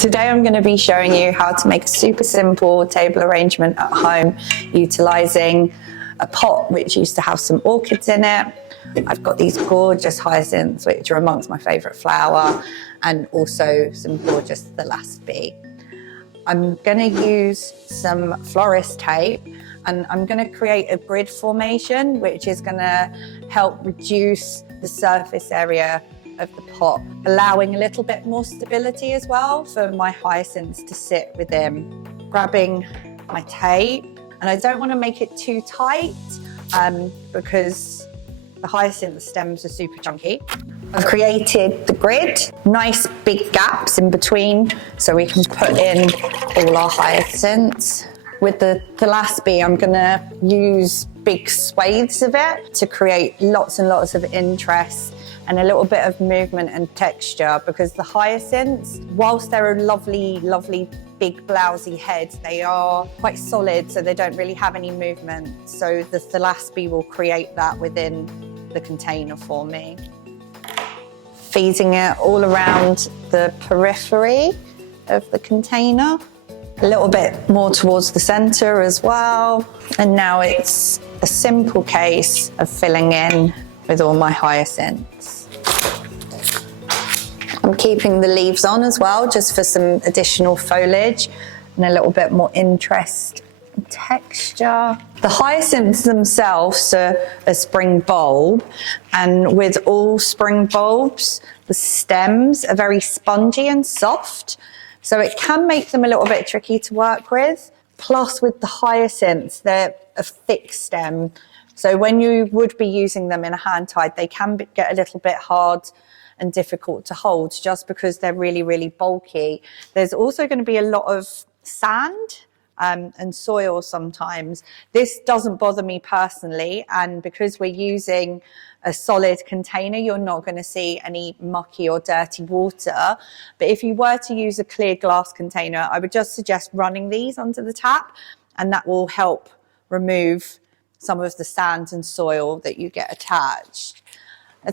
Today I'm going to be showing you how to make a super simple table arrangement at home utilising a pot which used to have some orchids in it. I've got these gorgeous hyacinths which are amongst my favourite flower, and also some gorgeous Thalaspi. I'm going to use some florist tape and I'm going to create a grid formation which is going to help reduce the surface area of the pot, allowing a little bit more stability as well for my hyacinths to sit within. Grabbing my tape, and I don't want to make it too tight because the hyacinth stems are super chunky. I've created the grid, nice big gaps in between so we can put in all our hyacinths. With the Thalaspi, I'm going to use big swathes of it to create lots and lots of interest and a little bit of movement and texture, because the hyacinths, whilst they're a lovely, lovely big blousy heads, they are quite solid, so they don't really have any movement. So the Thalaspi will create that within the container for me. Feeding it all around the periphery of the container, a little bit more towards the center as well. And now it's a simple case of filling in with all my hyacinths. I'm keeping the leaves on as well, just for some additional foliage and a little bit more interest and texture. The hyacinths themselves are a spring bulb, and with all spring bulbs, the stems are very spongy and soft, so it can make them a little bit tricky to work with. Plus with the hyacinths, they're a thick stem, so when you would be using them in a hand tied, they can get a little bit hard and difficult to hold just because they're really, really bulky. There's also going to be a lot of sand and soil sometimes. This doesn't bother me personally, and because we're using a solid container, you're not going to see any mucky or dirty water. But if you were to use a clear glass container, I would just suggest running these under the tap, and that will help remove some of the sand and soil that you get attached.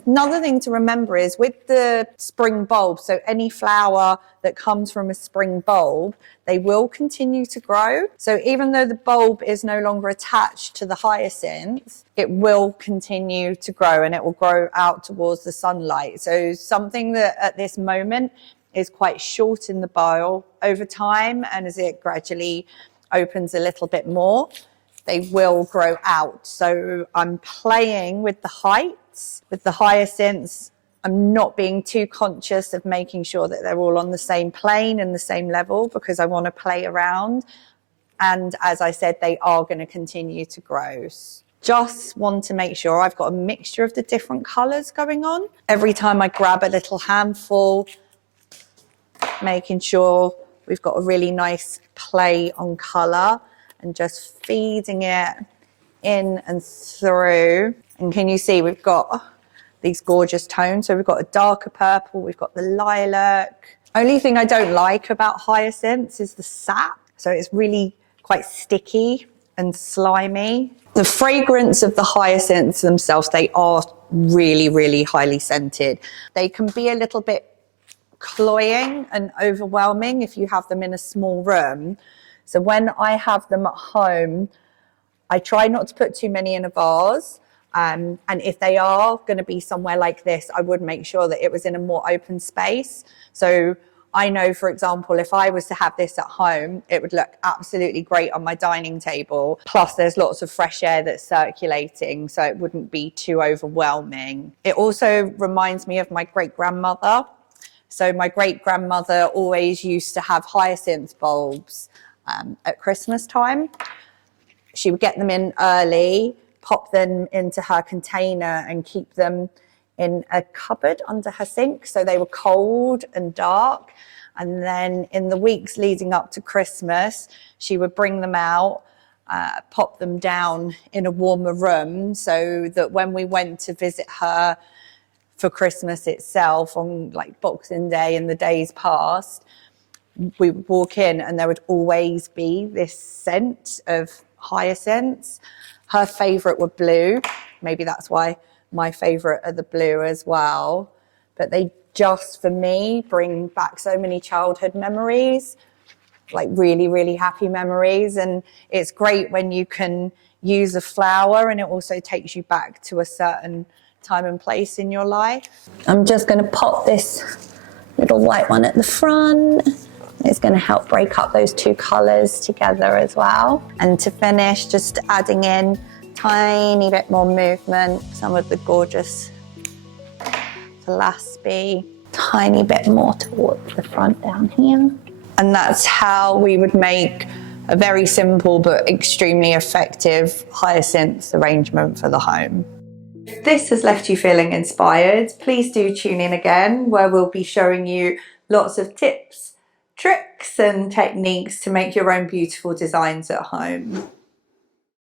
Another thing to remember is with the spring bulb, so any flower that comes from a spring bulb, they will continue to grow. So even though the bulb is no longer attached to the hyacinth, it will continue to grow, and it will grow out towards the sunlight. So something that at this moment is quite short in the bowl, over time, and as it gradually opens a little bit more, they will grow out. So I'm playing with the heights. With the hyacinths, I'm not being too conscious of making sure that they're all on the same plane and the same level, because I want to play around. And as I said, they are going to continue to grow. Just want to make sure I've got a mixture of the different colours going on. Every time I grab a little handful, making sure we've got a really nice play on colour, and just feeding it in and through. And can you see we've got these gorgeous tones? So we've got a darker purple, we've got the lilac. Only thing I don't like about hyacinths is the sap. So it's really quite sticky and slimy. The fragrance of the hyacinths themselves, they are really, really highly scented. They can be a little bit cloying and overwhelming if you have them in a small room. So when I have them at home, I try not to put too many in a vase. And if they are going to be somewhere like this, I would make sure that it was in a more open space. So I know, for example, if I was to have this at home, it would look absolutely great on my dining table. Plus, there's lots of fresh air that's circulating, so it wouldn't be too overwhelming. It also reminds me of my great-grandmother. So my great-grandmother always used to have hyacinth bulbs at Christmas time. She would get them in early, pop them into her container and keep them in a cupboard under her sink, so they were cold and dark. And then in the weeks leading up to Christmas, she would bring them out, pop them down in a warmer room, so that when we went to visit her for Christmas itself on like Boxing Day and the days past, we would walk in and there would always be this scent of hyacinths. Her favourite were blue. Maybe that's why my favourite are the blue as well. But they just for me bring back so many childhood memories, like really, really happy memories. And it's great when you can use a flower and it also takes you back to a certain time and place in your life. I'm just going to pop this little white one at the front. It's going to help break up those two colours together as well. And to finish, just adding in tiny bit more movement, some of the gorgeous Velaspi, tiny bit more towards the front down here. And that's how we would make a very simple but extremely effective hyacinth arrangement for the home. If this has left you feeling inspired, please do tune in again, where we'll be showing you lots of tips, tricks and techniques to make your own beautiful designs at home.